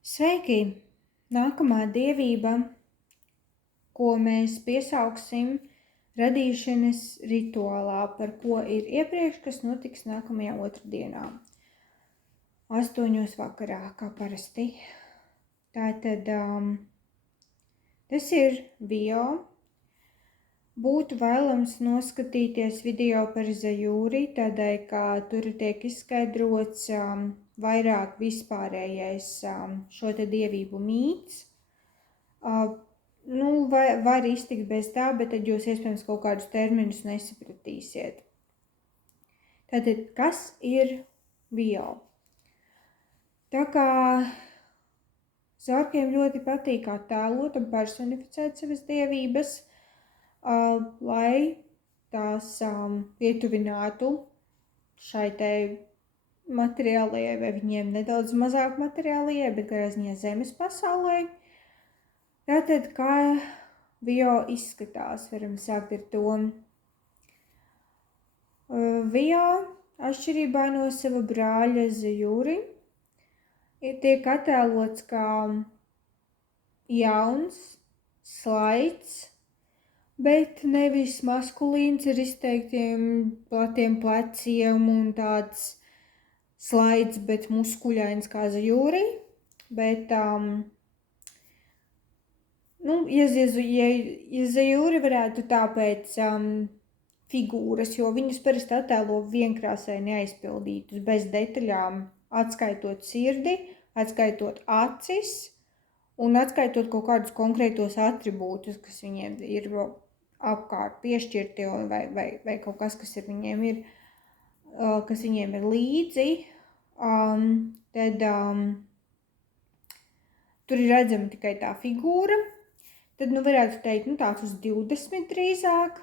Sveiki! Nākamā dievība, ko mēs piesauksim radīšanas rituālā, par ko ir iepriekš, kas notiks nākamajā otrdienā, 8 vakarā, kā parasti. Tātad tas ir Vio. Būtu vēlams noskatīties video par Zajūri, tādēļ, ka tur tiek izskaidrots vairāk vispārējais šo te dievību mīts. Var iztikt bez tā, bet tad jūs iespējams kaut kādus terminus nesapratīsiet. Tātad, kas ir Vio? Tā kā Zorkiem ļoti patīk attēlot un personificēt savas dievības, lai tās pietuvinātu šai te materiālajai, vai viņiem nedaudz mazāk materiālajai, bet garā ziņā zemes pasaulē. Tātad, kā Vio izskatās, varam sākt ar to. Vio, atšķirībā no sava brāļa Zajūri, tiek attēlots kā jauns, slaids, bet nevis maskulīns ar izteiktiem platiem pleciem un tāds slaids, bet muskuļains kā Zajūri. Bet, ja Zajūri varētu tāpēc figūras, jo viņus parasti attēlo vienkrāsai neaizpildītus, bez detaļām, atskaitot sirdi, atskaitot acis un atskaitot kaut kādus konkrētos atribūtus, kas viņiem ir apkārt piešķirti vai kaut kas, kas viņiem ir līdzi, tad tur ir redzama tikai tā figūra. Tad varētu teikt, tāds uz 20 drīzāk,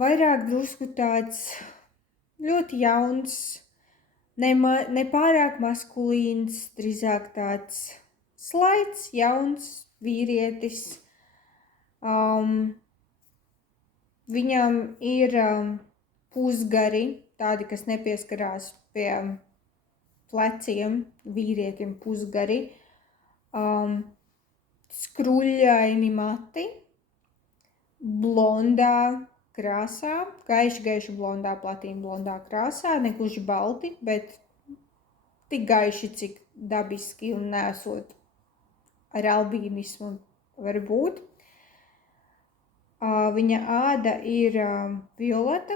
vairāk drusku tāds ļoti jauns, ne pārāk maskulīns, drīzāk tāds slaids, jauns vīrietis. Viņam ir pusgari, tādi, kas nepieskarās pie pleciem, vīrietim pusgari, skruļaini mati, blondā krāsā, gaiši blondā, platīna blondā krāsā, negluži balti, bet tik gaiši, cik dabiski un nesot ar albīnismu var būt. Viņa āda ir violeta,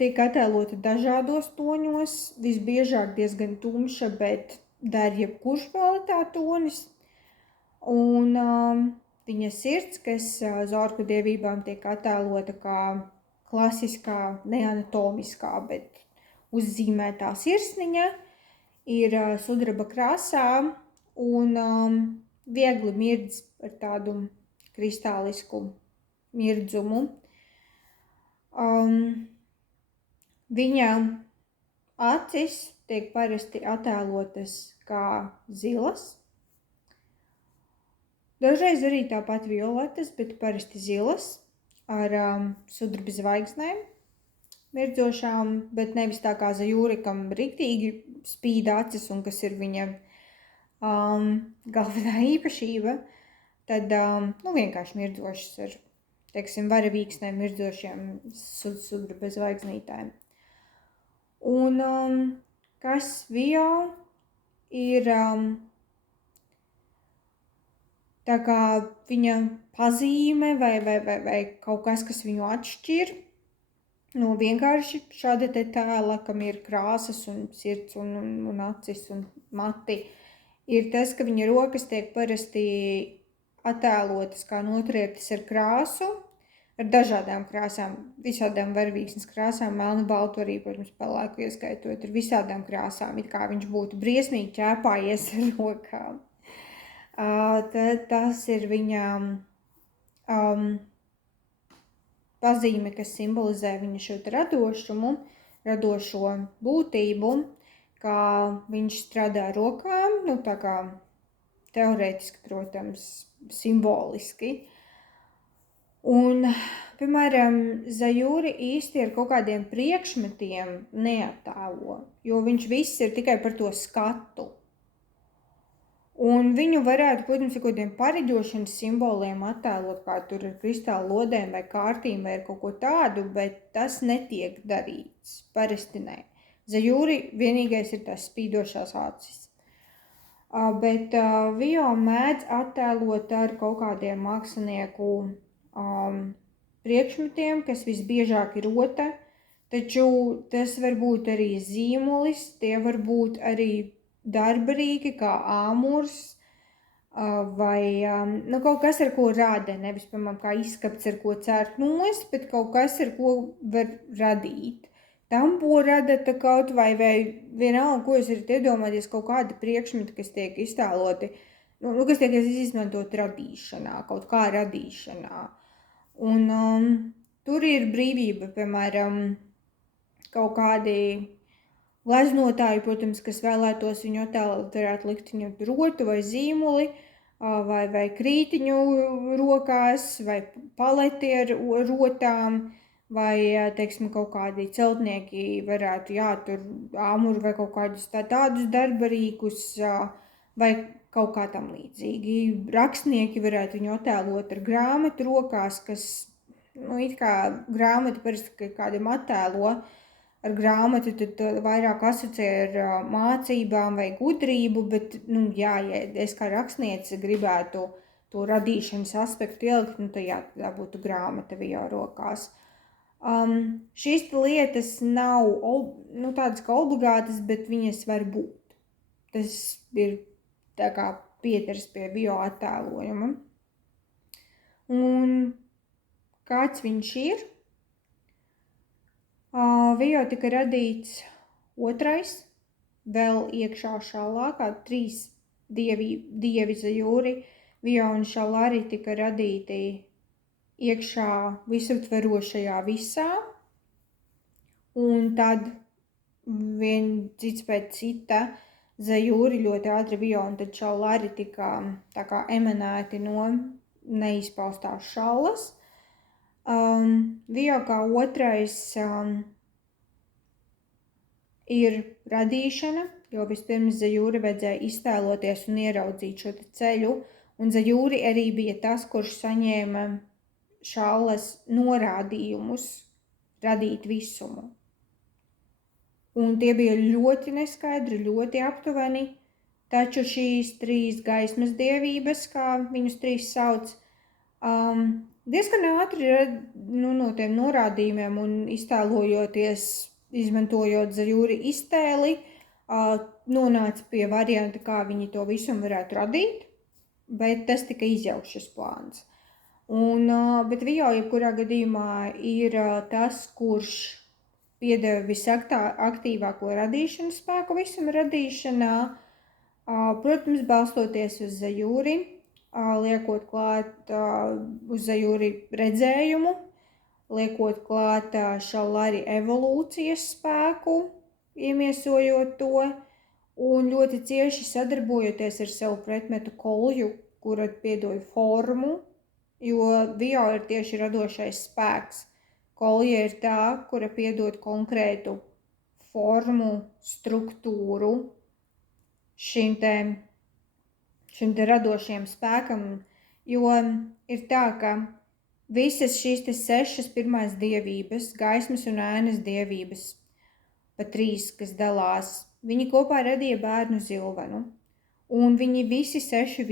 tiek attēlota dažādos toņos, visbiežāk diezgan tumša, bet der jebkurš violetā tonis. Un viņa sirds, kas Zorku dievībām tiek attēlota kā klasiskā, neanatomiskā, bet uzzīmētā sirsniņa, ir sudraba krāsā un viegli mirdz ar tādu kristālisku mirdzumu. Viņa acis tiek parasti attēlotas kā zilas. Dažreiz arī tāpat violetas, bet parasti zilas ar sudraba zvaigznēm mirdzošām, bet nevis tā kā Zajūrikam riktīgi spīd acis un kas ir viņa galvenā īpašība. Tad vienkārši mirdzošas ar, teiksim, varavīksnēm mirdzošiem sudraba zvaigznītēm. Un kas Vio ir tā kā viņa pazīme vai kaut kas, kas viņu atšķir no vienkārši šāda te tēla, kam ir krāsas un sirds un acis un mati, ir tas, ka viņa rokas tiek parasti attēlotas kā notriektas ar krāsu, ar dažādām krāsām, visādām varavīksnes krāsām, melnu, baltu arī, protams, pelēku ieskaitot, ar visādām krāsām, it kā viņš būtu briesmīgi ķēpājies ar rokām. Tas ir viņa pazīme, kas simbolizē viņa šo radošumu, radošo būtību, kā viņš strādā ar rokām, tā kā teorētiski, protams, simboliski. Un, piemēram, Zajūri īsti ar kaut kādiem priekšmetiem neattēlo, jo viņš viss ir tikai par to skatu. Un viņu varētu, protams, ar kādiem pareģošanas simboliem attēlot, kā tur ar kristāla lodēm vai kārtīm vai ar kaut ko tādu, bet tas netiek darīts. Parasti nē. Zajūri vienīgais ir tās spīdošās acis. Bet Vio mēdz attēlot ar kaut kādiem mākslinieku priekšmetiem, kas visbiežāk ir rota, taču tas var būt arī zīmolis, tie var būt arī darbarīgi, kā āmurs, vai kaut kas, ar ko rada, nevis, piemēram, kā izskapts, ar ko cērt nost, bet kaut kas, ar ko var radīt. Tampo rada kaut vai vienalga, ko jūs varat iedomāties, kaut kādi priekšmeti, kas tiek iztēloti, kas tiek izmantot radīšanā, kaut kā radīšanā. Un tur ir brīvība, piemēram, kaut kādi gleznotāji, protams, kas vēlētos viņu attēlot, varētu likt viņu rotu vai zīmuli, vai krītiņu rokās, vai paleti ar rotām, vai, teiksim, kaut kādi celtnieki varētu, tur āmuri vai kaut kādus tādus darbarīgus, vai kaut kā tam līdzīgi. Rakstnieki varētu viņu attēlot ar grāmatu rokās, kas, it kā grāmata parasti kādam attēlo, ar grāmatu tad vairāk asociē ar mācībām vai gudrību, bet, ja es kā rakstniece gribētu to radīšanas aspektu ielikt, tad tā būtu grāmata Vio rokās. Šīs lietas nav tādas kā obligātas, bet viņas var būt. Tas ir tā kā pieturas pie Vio attēlojuma. Un kāds viņš ir? Vio tika radīts otrais, vēl iekšā šallā, kā 3 dievi Zajūri. Vio un Šallari tika radīti iekšā visaptverošajā visā, un tad cits pēc cita Zajūri ļoti ātri Vio un tad Šallari tika tā kā emanēti no neizpaustās šallas. Vio kā otrais ir radīšana, jo vispirms Zajūri vajadzēja iztēloties un ieraudzīt šo ceļu, un Zajūri arī bija tas, kurš saņēma šallas norādījumus radīt visumu. Un tie bija ļoti neskaidri, ļoti aptuveni, taču šīs 3 gaismas dievības, kā viņus 3 sauc, diezgan ātri no tiem norādījumiem un iztēlojoties, izmantojot Zajūri iztēli, nonāca pie varianta, kā viņi to visumu varētu radīt, bet tas tika izjaukts šis plāns. Bet Vio jebkurā gadījumā ir tas, kurš piedeva visaktīvāko radīšanas spēku visuma radīšanā, protams, balstoties uz Zajūri, liekot klāt uz Zajūri redzējumu, liekot klāt Šallari evolūcijas spēku, iemiesojot to, un ļoti cieši sadarbojoties ar savu pretmetu Kolju, kura piedoja formu, jo Vio ir tieši radošais spēks. Kolja ir tā, kura piedod konkrētu formu, struktūru šim te radošiem spēkam, jo ir tā, ka visas šīs 6 pirmās dievības, gaismas un ēnas dievības, pa 3, kas dalās, viņi kopā radīja bērnu Zilvenu, un viņi visi 6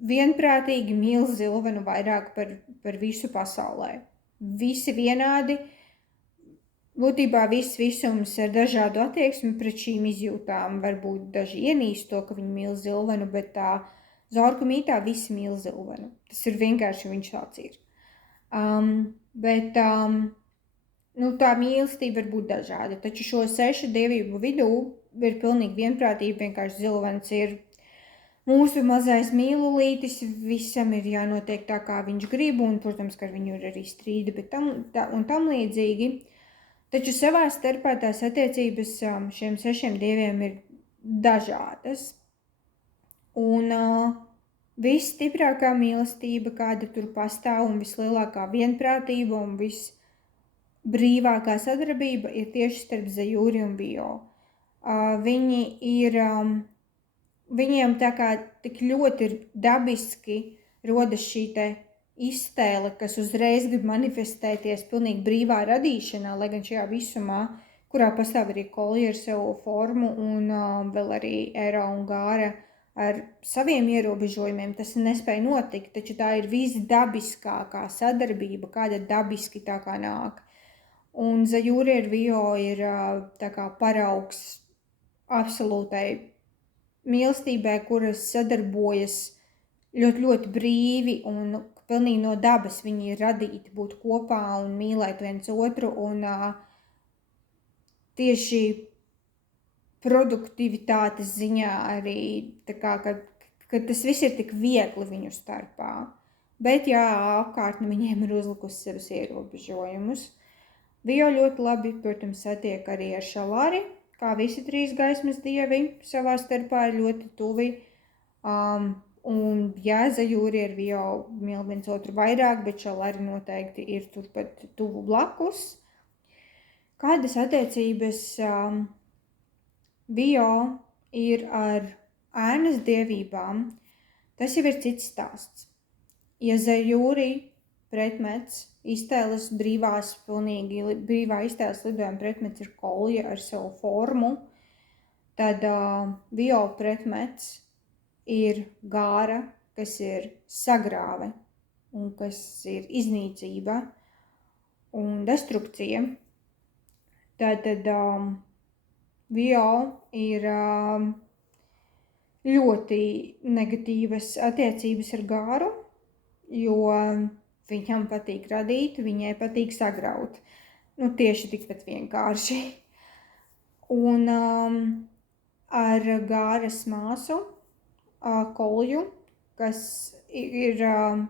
vienprātīgi mīl Zilvenu vairāk par visu pasaulē. Visi vienādi, būtībā viss visums ar dažādu attieksmi pret šīm izjūtām. Varbūt daži ienīst to, ka viņi mīl Zilvenu, bet tā Zorku mītā visi mīl Zilvenu. Tas ir vienkārši, viņš tāds ir. Tā mīlestība var būt dažāda, taču šo 6 dievību vidū ir pilnīgi vienprātība, vienkārši Zilvens ir mūsu mazais mīlulītis, visam ir jānotiek tā, kā viņš grib, un, protams, ka ar viņu ir arī strīdi, bet tam līdzīgi. Taču savā starpā tās attiecības šiem 6 dieviem ir dažādas. Un visstiprākā mīlestība, kāda tur pastāv, un vislielākā vienprātība un visbrīvākā sadarbība ir tieši starp Zajūri un Vio. Viņi ir viņiem tā kā tik ļoti ir dabiski rodas šī te iztēle, kas uzreiz grib manifestēties pilnīgi brīvā radīšanā, lai gan šajā visumā, kurā pastāv arī kolja ar savu formu un vēl arī Ero un Gāra ar saviem ierobežojumiem, tas nespēja notikt, taču tā ir visdabiskākā sadarbība, kāda dabiski tā kā nāk. Un Zajūri ar Vio ir tā kā paraugs absolūtai mīlestībai, kuras sadarbojas ļoti, ļoti brīvi un pilnīgi no dabas viņi ir radīti būt kopā un mīlēt viens otru un tieši produktivitātes ziņā arī tā kā, ka tas viss ir tik viegli viņu starpā. Bet jā, apkārtne viņiem ir uzlikusi savus ierobežojumus. Vio ļoti labi, protams, satiek arī ar Šalari, kā visi trīs gaismas dievi savā starpā ir ļoti tuvi. Un jā, Zajūri ar Vio mīl viens otru vairāk, bet Šalari noteikti ir turpat tuvu blakus. Kādas attiecības Vio ir ar ēnas dievībām, tas jau ir cits stāsts. Ja Zajūri pretmets, iztēles brīvās, pilnīgi brīvā iztēles lidojuma pretmets ir kolja ar savu formu, tad Vio pretmets ir Gāra, kas ir sagrāve un kas ir iznīcība un destrukcija. Tātad Vio ir ļoti negatīvas attiecības ar Gāru, jo viņam patīk radīt, viņai patīk sagraut. Nu, tieši tikpat vienkārši. Un ar Gāras māsu, Kolju, kas ir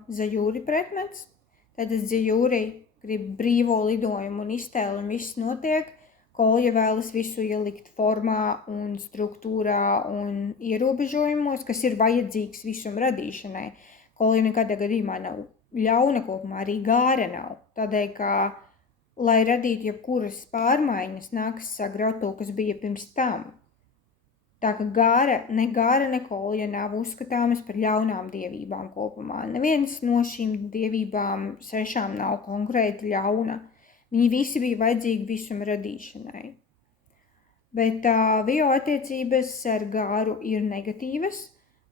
Zajūri pretmets, tad Zajūri grib brīvo lidojumu un iztēli un viss notiek. Kolja vēlas visu ielikt formā un struktūrā un ierobežojumos, kas ir vajadzīgs visuma radīšanai. Kolja nekādā gadījumā nav ļauna kopumā, arī Gāra nav. Tādēļ, ka, lai radītu jebkuras pārmaiņas, nākas sagraut to, kas bija pirms tam. Tā ka ne Gāra, ne Kolja nav uzskatāmas par ļaunām dievībām kopumā. Neviens no šīm dievībām 6 nav konkrēti ļauna. Viņi visi bija vajadzīgi visuma radīšanai. Bet Vio attiecības ar Gāru ir negatīvas.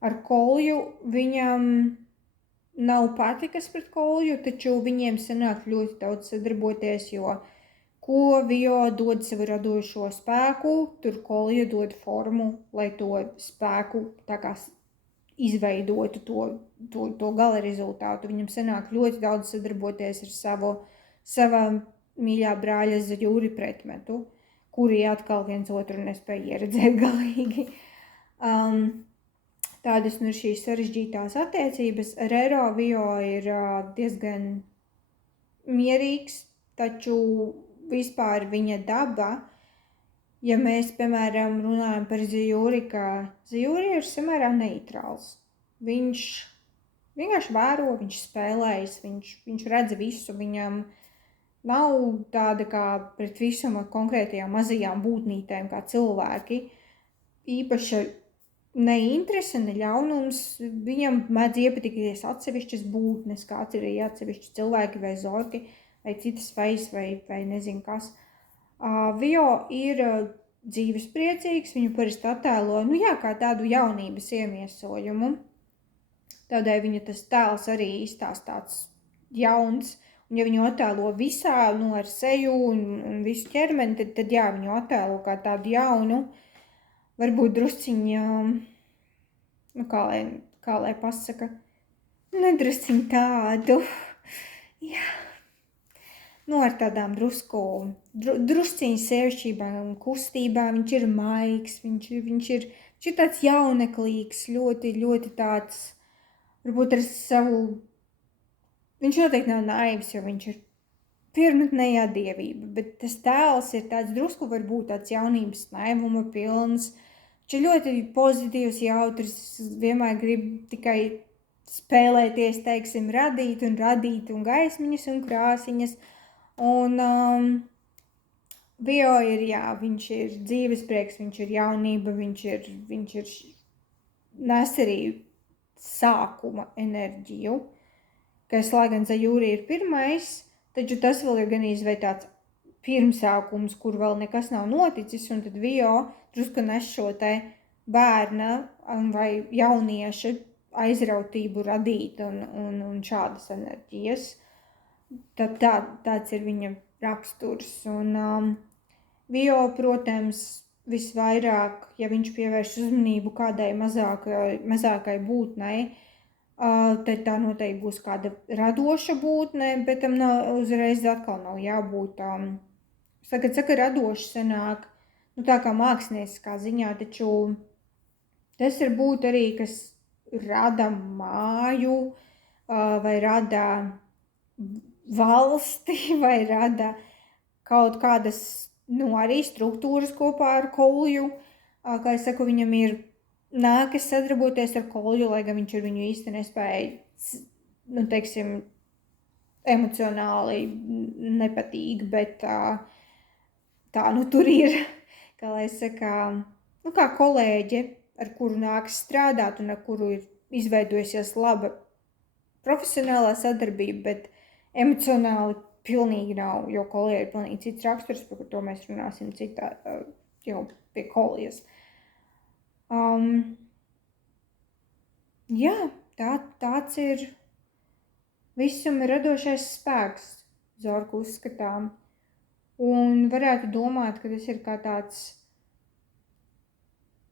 Ar Kolju viņam nav patikas pret Kolju, taču viņiem sanāk ļoti daudz sadarboties, jo ko Vio dod savu radošo spēku, tur Kolja dod formu, lai to spēku tā kā izveidotu to gala rezultātu. Viņam sanāk ļoti daudz sadarboties ar sava mīļā brāļa Zajūri pretmetu, kuri atkal viens otru nespēja ieredzēt galīgi. Tādas ir šīs sarežģītās attiecības. Ar Ero Vio ir diezgan mierīgs, taču vispār viņa daba, ja mēs, piemēram, runājam par Zajūri, ka Zajūri ir samērā neitrāls. Viņš vienkārši vēro, viņš spēlējas, viņš redz visu, viņam nav tāda kā pret visuma konkrētajām mazajām būtnītēm kā cilvēki. Īpaši ne interese, ne ļaunums, viņam mēdz iepatikties atsevišķas būtnes, kāds ir atsevišķi cilvēki vai zorki, vai citas fejas, vai nezinu kas. Vio ir dzīvespriecīgs, viņu parasti attēlo, kā tādu jaunības iemiesojumu. Tādēļ viņa tas tēls arī izstāstāts jauns, un ja viņu attēlo visā, ar seju un visu ķermeni, tad jā, viņu attēlo kā tādu jaunu, varbūt drusciņa, kā lai pasaka, nedrusciņ tādu, jā, ar tādām drusciņa sevišķībām, kustībām, viņš ir maigs, viņš ir tāds jauneklīgs, ļoti, ļoti tāds, varbūt ar savu, viņš noteikti nav naivs, jo viņš ir pirmotnējā dievība, bet tas tēls ir tāds drusku varbūt tāds jaunības naivuma pilns, viņš ir ļoti pozitīvs, jautrs, vienmēr grib tikai spēlēties, teiksim, radīt un gaismiņas un krāsiņas, un Vio ir, jā, viņš ir dzīvesprieks, viņš ir jaunība, viņš ir nes arī sākuma enerģiju, kas, lai gan Zajūri ir pirmais, taču tas vēl ir ganīz vai tāds pirmsākums, kur vēl nekas nav noticis, un tad Vio drusku nes šo te bērna vai jaunieša aizrautību radīt un šādas enerģijas. Tad tāds ir viņa raksturs. Un Vio, protams, visvairāk, ja viņš pievērš uzmanību kādai mazākai būtnei, tad tā noteikti būs kāda radoša būtne, bet tam uzreiz atkal nav jābūt. Kad saka radoši sanāk, tā kā mākslinieckā ziņā, taču tas var būt arī, kas rada māju, vai rada valsti, vai rada kaut kādas, arī struktūras kopā ar Kolju. Kā es saku, viņam ir nākas sadarboties ar Kolju, lai gan viņš ar viņu īsti nespēja, teiksim, emocionāli nepatīk, bet tā, tur ir, kā lai saka, kā kolēģe, ar kuru nākas strādāt un ar kuru ir izveidojusies laba profesionālā sadarbība, bet emocionāli pilnīgi nav, jo Kolija ir pilnīgi cits raksturs, par to mēs runāsim citā, jau pie Kolijas. Jā, tāds ir visuma radošais spēks, Zorku uzskatām. Un varētu domāt, ka tas ir kā tāds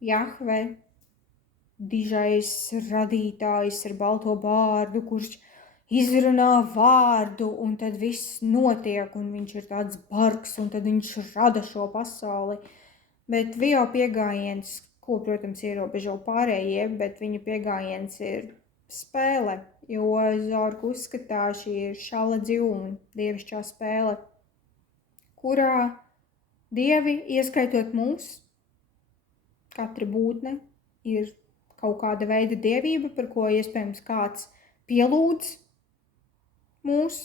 Jahve, dižais radītājs ar balto bārdu, kurš izrunā vārdu, un tad viss notiek, un viņš ir tāds bargs, un tad viņš rada šo pasauli. Bet Vio pieejams, ko, protams, ierobežo pārējie, bet viņa pieejams ir spēle, jo Zorku uzskatā šī ir šala dzīvuma, dievišķā spēle, kurā dievi, ieskaitot mūs, katra būtne, ir kaut kāda veida dievība, par ko iespējams kāds pielūdz mūs.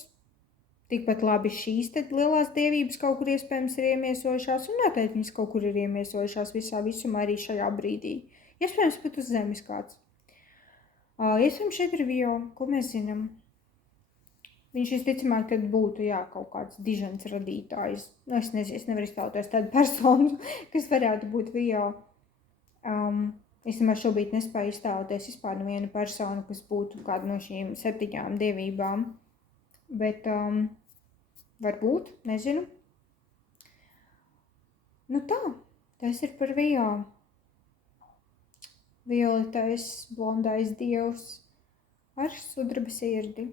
Tikpat labi šīs tad lielās dievības kaut kur iespējams ir iemiesojušās, un noteikti viņas kaut kur ir iemiesojušās visā visumā arī šajā brīdī. Iespējams pat uz zemes kāds. Iespējams šeit ir Vio, ko mēs zinām. Viņš visticamāk tad būtu, kaut kāds dižens radītājs. Es nezinu, es nevaru iztēloties tādu personu, kas varētu būt Vio. Es nemaz šobrīd nespēju iztēloties vispār nevienu personu, kas būtu kāda no šīm 7 dievībām. Bet varbūt, nezinu. Tas ir par Vio. Violetais, blondais dievs ar sudraba sirdi.